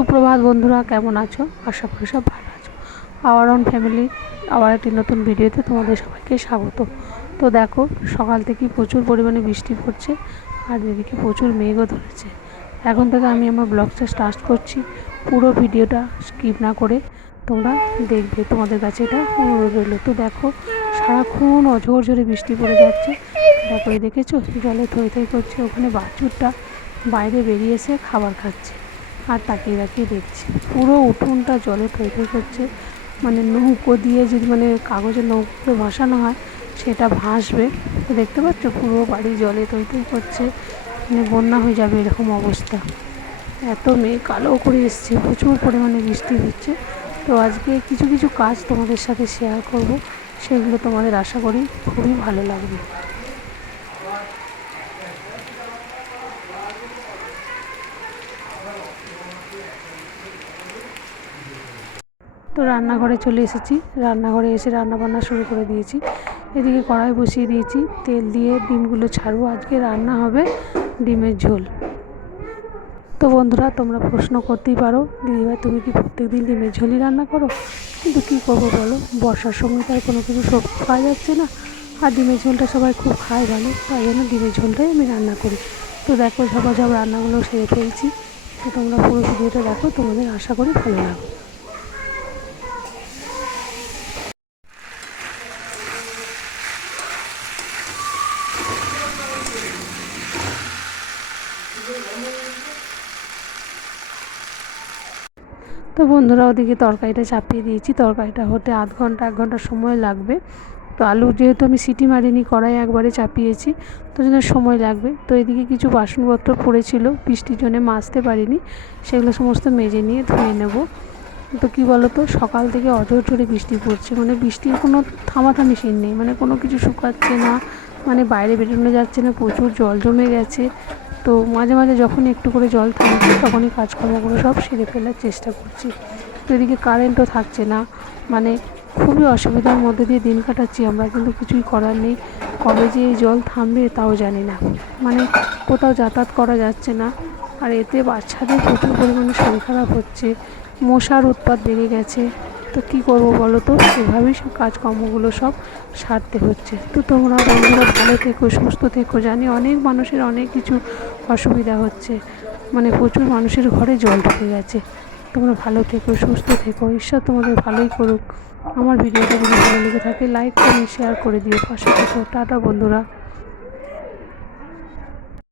সুপ্রভাত বন্ধুরা, কেমন আছো? আশা করি সব ভালো আছো। আওয়ার অন ফ্যামিলি আবার একটি নতুন ভিডিওতে তোমাদের সবাইকে স্বাগত। তো দেখো, সকাল থেকেই প্রচুর পরিমাণে বৃষ্টি পড়ছে আর এদিকে প্রচুর মেঘও ধরেছে। এখন থেকে আমি আমার ব্লগটা স্টার্ট করছি। পুরো ভিডিওটা স্কিপ না করে তোমরা দেখবে। তোমাদের কাছে এটা অনুরোধ রইল। তো দেখো, সারাক্ষণ অঝোর ঝরে বৃষ্টি পড়ে যাচ্ছে। দেখো দেখেছ? জলে থই থই করছে। ওখানে বাছুরটা বাইরে বেরিয়ে এসে খাবার খাচ্ছে। আর তাকিয়ে তাকিয়ে দেখছি। পুরো উঠোনটা জলে থই করছে। মানে নৌকো দিয়ে যদি মানে কাগজের নৌকোতে ভাসানো হয়, সেটা ভাসবে। তো দেখতে পাচ্ছ, পুরো বাড়ি জলে থই করছে। মানে বন্যা হয়ে যাবে এরকম অবস্থা। এত মেঘ, কালো করে এসছে, প্রচুর পরিমাণে বৃষ্টি হচ্ছে। তো আজকে কিছু কিছু কাজ তোমাদের সাথে শেয়ার করব। সেগুলো তোমাদের আশা করি খুবই ভালো লাগবে। তো রান্নাঘরে চলে এসেছি। রান্নাঘরে এসে রান্না বান্না শুরু করে দিয়েছি। এদিকে কড়াই বসিয়ে দিয়েছি। তেল দিয়ে ডিমগুলো ছাড়বো। আজকে রান্না হবে ডিমের ঝোল। তো বন্ধুরা, তোমরা প্রশ্ন করতেই পারো, দিদিভাই, তুমি কি প্রত্যেক দিন ডিমের ঝোলই রান্না করো? কিন্তু কী করব বলো? বর্ষার সময় তো আর কোনো কিছু সবজি পাওয়া যাচ্ছে না। আর ডিমের ঝোলটা সবাই খুব খায় ভালো, তাই জন্য ডিমের ঝোলটাই আমি রান্না করি। তো দেখো ঝপাঝপ রান্নাগুলো সেরে ফেলছি। তো তোমরা পুরো ভিডিওটা দেখো, তোমাদের আশা করি ভালো লাগবে। তো বন্ধুরা, ওদিকে তরকারিটা চাপিয়ে দিয়েছি। তরকারিটা হতে আধ ঘণ্টা এক ঘণ্টা সময় লাগবে। তো আলু যেহেতু আমি সিটি মারিনি কড়াই একবারে চাপিয়েছি, তো জন্য সময় লাগবে। তো এদিকে কিছু বাসনপত্র পড়েছিল, বৃষ্টির জন্য মাজতে পারিনি। সেগুলো সমস্ত মেজে নিয়ে ধুয়ে নেব। তো কী বলো তো সকাল থেকে অঝোর ঝরে বৃষ্টি পড়ছে। মানে বৃষ্টির কোনো থামাথামি সিন নেই। মানে কোনো কিছু শুকাচ্ছে না মানে বাইরে বেরোনো যাচ্ছে না, প্রচুর জল জমে গেছে। তো মাঝে মাঝে যখন একটু করে জল থামছে তখনই কাজকর্মগুলো সব সেরে ফেলার চেষ্টা করছি। তো এদিকে কারেন্টও থাকছে না মানে খুবই অসুবিধার মধ্যে দিয়ে দিন কাটাচ্ছি আমরা, কিন্তু কিছুই করার নেই। কবে যে এই জল থামবে তাও জানি না। মানে কোথাও যাতায়াত করা যাচ্ছে না, আর এতে বাচ্চাদের প্রচুর পরিমাণে শরীর খারাপ হচ্ছে, মশার উৎপাত বেড়ে গেছে। তো কী করব বলো তো? এভাবেই সব কাজকর্মগুলো সব সারতে হচ্ছে। তো তোমরা বন্ধুরা ভালো থেকো, সুস্থ থেকো। জানি অনেক মানুষের অনেক কিছু অসুবিধা হচ্ছে। মানে প্রচুর মানুষের ঘরে জল ঢুকে গেছে। তোমরা ভালো থেকো, সুস্থ থেকো। ঈশ্বর তোমাদের ভালোই করুক। আমার ভিডিওটা যদি ভালো লেগে থাকে লাইক কমেন্ট শেয়ার করে দিও। পাশে থেকো। টাটা বন্ধুরা।